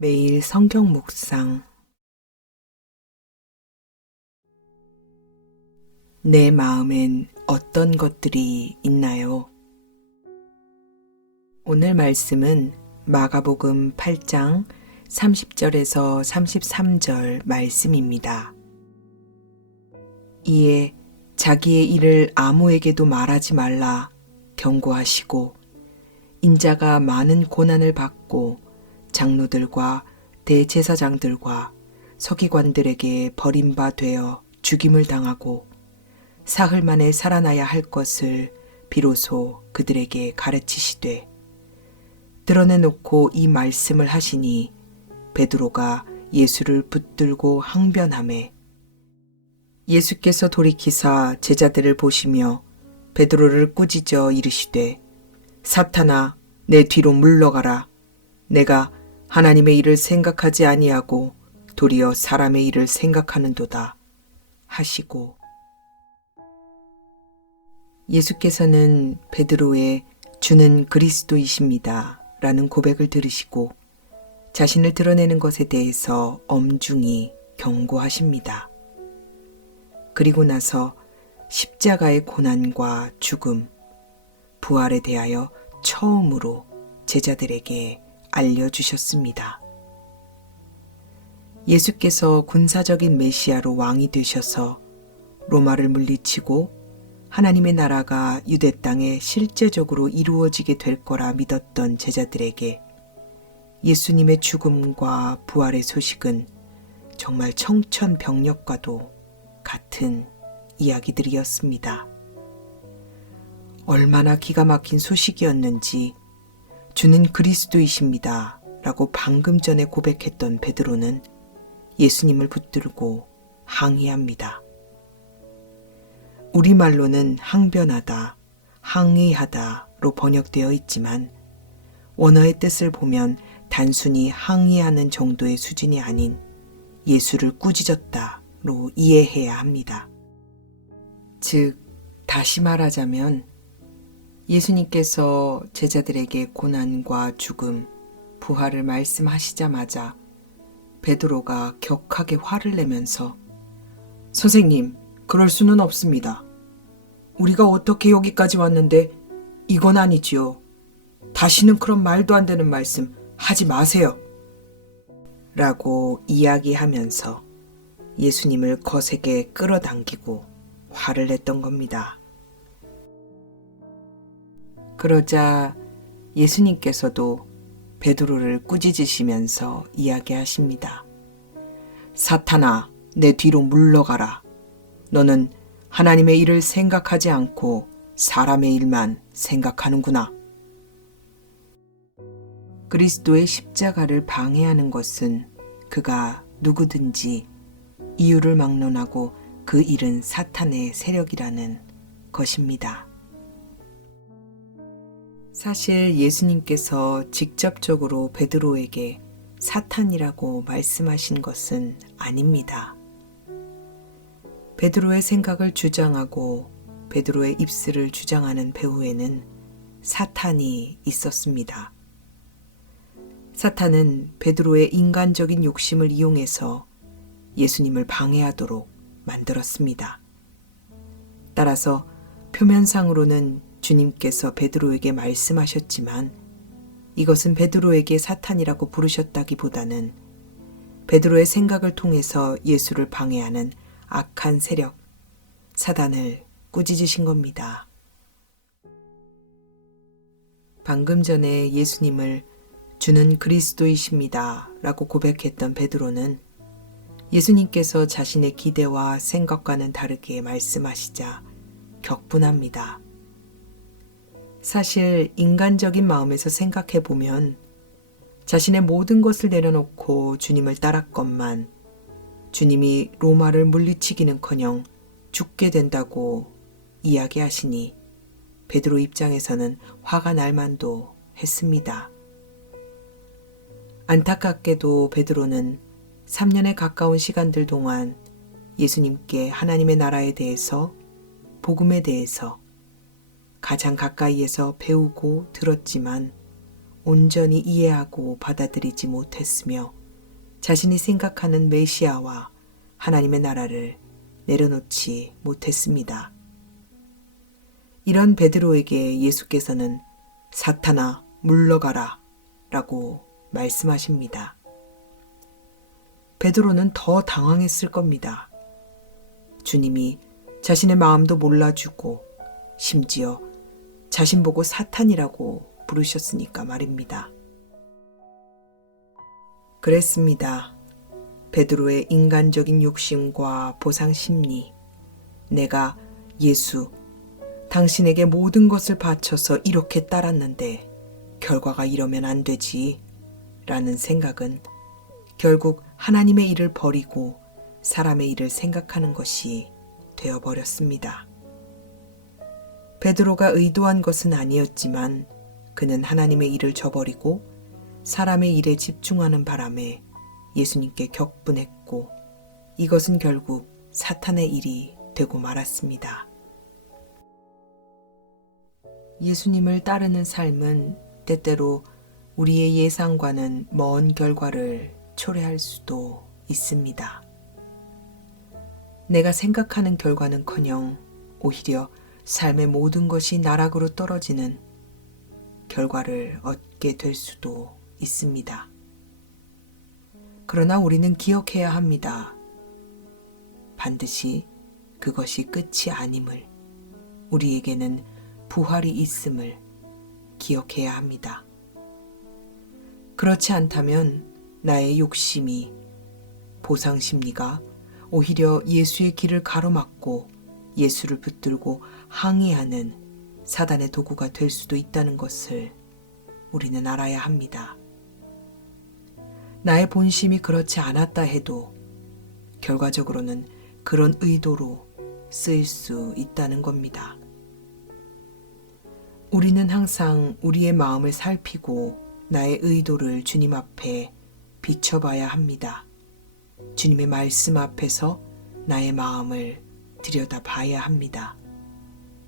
매일 성경 묵상. 내 마음엔 어떤 것들이 있나요? 오늘 말씀은 마가복음 8장 30절에서 33절 말씀입니다. 이에 자기의 일을 아무에게도 말하지 말라 경고하시고, 인자가 많은 고난을 받고 장로들과 대제사장들과 서기관들에게 버림받되어 죽임을 당하고 사흘 만에 살아나야 할 것을 비로소 그들에게 가르치시되, 드러내놓고 이 말씀을 하시니 베드로가 예수를 붙들고 항변하매, 예수께서 돌이키사 제자들을 보시며 베드로를 꾸짖어 이르시되, 사탄아, 내 뒤로 물러가라. 내가 하나님의 일을 생각하지 아니하고 도리어 사람의 일을 생각하는도다 하시고, 예수께서는 베드로의 주는 그리스도이십니다 라는 고백을 들으시고 자신을 드러내는 것에 대해서 엄중히 경고하십니다. 그리고 나서 십자가의 고난과 죽음, 부활에 대하여 처음으로 제자들에게 알려주셨습니다. 예수께서 군사적인 메시아로 왕이 되셔서 로마를 물리치고 하나님의 나라가 유대 땅에 실제적으로 이루어지게 될 거라 믿었던 제자들에게 예수님의 죽음과 부활의 소식은 정말 청천벽력과도 같은 이야기들이었습니다. 얼마나 기가 막힌 소식이었는지 주는 그리스도이십니다 라고 방금 전에 고백했던 베드로는 예수님을 붙들고 항의합니다. 우리말로는 항변하다, 항의하다로 번역되어 있지만 원어의 뜻을 보면 단순히 항의하는 정도의 수준이 아닌 예수를 꾸짖었다로 이해해야 합니다. 즉, 다시 말하자면 예수님께서 제자들에게 고난과 죽음, 부활을 말씀하시자마자 베드로가 격하게 화를 내면서, 선생님, 그럴 수는 없습니다. 우리가 어떻게 여기까지 왔는데 이건 아니지요. 다시는 그런 말도 안 되는 말씀 하지 마세요. 라고 이야기하면서 예수님을 거세게 끌어당기고 화를 냈던 겁니다. 그러자 예수님께서도 베드로를 꾸짖으시면서 이야기하십니다. 사탄아, 내 뒤로 물러가라. 너는 하나님의 일을 생각하지 않고 사람의 일만 생각하는구나. 그리스도의 십자가를 방해하는 것은 그가 누구든지 이유를 막론하고 그 일은 사탄의 세력이라는 것입니다. 사실 예수님께서 직접적으로 베드로에게 사탄이라고 말씀하신 것은 아닙니다. 베드로의 생각을 주장하고 베드로의 입술을 주장하는 배후에는 사탄이 있었습니다. 사탄은 베드로의 인간적인 욕심을 이용해서 예수님을 방해하도록 만들었습니다. 따라서 표면상으로는 주님께서 베드로에게 말씀하셨지만 이것은 베드로에게 사탄이라고 부르셨다기보다는 베드로의 생각을 통해서 예수를 방해하는 악한 세력, 사단을 꾸짖으신 겁니다. 방금 전에 예수님을 주는 그리스도이십니다 라고 고백했던 베드로는 예수님께서 자신의 기대와 생각과는 다르게 말씀하시자 격분합니다. 사실 인간적인 마음에서 생각해보면 자신의 모든 것을 내려놓고 주님을 따랐건만 주님이 로마를 물리치기는커녕 죽게 된다고 이야기하시니 베드로 입장에서는 화가 날 만도 했습니다. 안타깝게도 베드로는 3년에 가까운 시간들 동안 예수님께 하나님의 나라에 대해서, 복음에 대해서 가장 가까이에서 배우고 들었지만 온전히 이해하고 받아들이지 못했으며 자신이 생각하는 메시아와 하나님의 나라를 내려놓지 못했습니다. 이런 베드로에게 예수께서는 사탄아 물러가라 라고 말씀하십니다. 베드로는 더 당황했을 겁니다. 주님이 자신의 마음도 몰라주고 심지어 자신 보고 사탄이라고 부르셨으니까 말입니다. 그랬습니다. 베드로의 인간적인 욕심과 보상 심리, 내가 예수, 당신에게 모든 것을 바쳐서 이렇게 따랐는데 결과가 이러면 안 되지 라는 생각은 결국 하나님의 일을 버리고 사람의 일을 생각하는 것이 되어버렸습니다. 베드로가 의도한 것은 아니었지만 그는 하나님의 일을 저버리고 사람의 일에 집중하는 바람에 예수님께 격분했고 이것은 결국 사탄의 일이 되고 말았습니다. 예수님을 따르는 삶은 때때로 우리의 예상과는 먼 결과를 초래할 수도 있습니다. 내가 생각하는 결과는커녕 오히려 삶의 모든 것이 나락으로 떨어지는 결과를 얻게 될 수도 있습니다. 그러나 우리는 기억해야 합니다. 반드시 그것이 끝이 아님을, 우리에게는 부활이 있음을 기억해야 합니다. 그렇지 않다면 나의 욕심이, 보상 심리가 오히려 예수의 길을 가로막고 예수를 붙들고 항의하는 사단의 도구가 될 수도 있다는 것을 우리는 알아야 합니다. 나의 본심이 그렇지 않았다 해도 결과적으로는 그런 의도로 쓰일 수 있다는 겁니다. 우리는 항상 우리의 마음을 살피고 나의 의도를 주님 앞에 비춰봐야 합니다. 주님의 말씀 앞에서 나의 마음을 들여다봐야 합니다.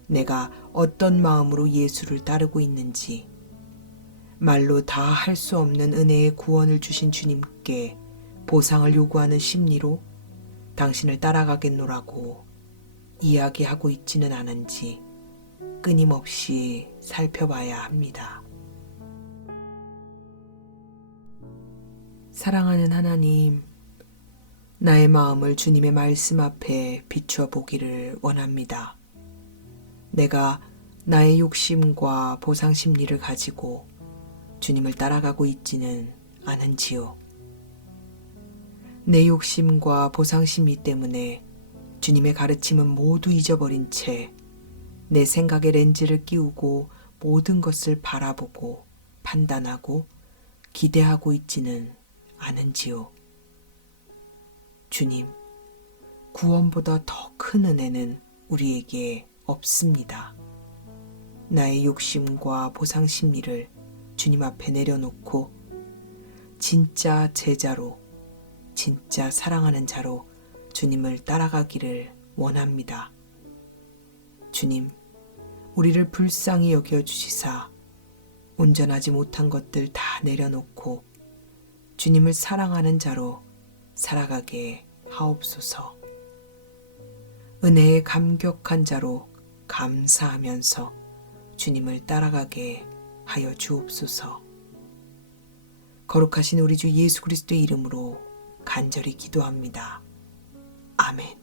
내가 어떤 마음으로 예수를 따르고 있는지, 말로 다 할 수 없는 은혜의 구원을 주신 주님께 보상을 요구하는 심리로 당신을 따라가겠노라고 이야기하고 있지는 않은지 끊임없이 살펴봐야 합니다. 사랑하는 하나님, 나의 마음을 주님의 말씀 앞에 비추어 보기를 원합니다. 내가 나의 욕심과 보상 심리를 가지고 주님을 따라가고 있지는 않은지요. 내 욕심과 보상 심리 때문에 주님의 가르침은 모두 잊어버린 채 내 생각에 렌즈를 끼우고 모든 것을 바라보고 판단하고 기대하고 있지는 않은지요. 주님, 구원보다 더 큰 은혜는 우리에게 없습니다. 나의 욕심과 보상 심리를 주님 앞에 내려놓고 진짜 제자로, 진짜 사랑하는 자로 주님을 따라가기를 원합니다. 주님, 우리를 불쌍히 여겨주시사 온전하지 못한 것들 다 내려놓고 주님을 사랑하는 자로 살아가게 하옵소서. 은혜에 감격한 자로 감사하면서 주님을 따라가게 하여 주옵소서. 거룩하신 우리 주 예수 그리스도의 이름으로 간절히 기도합니다. 아멘.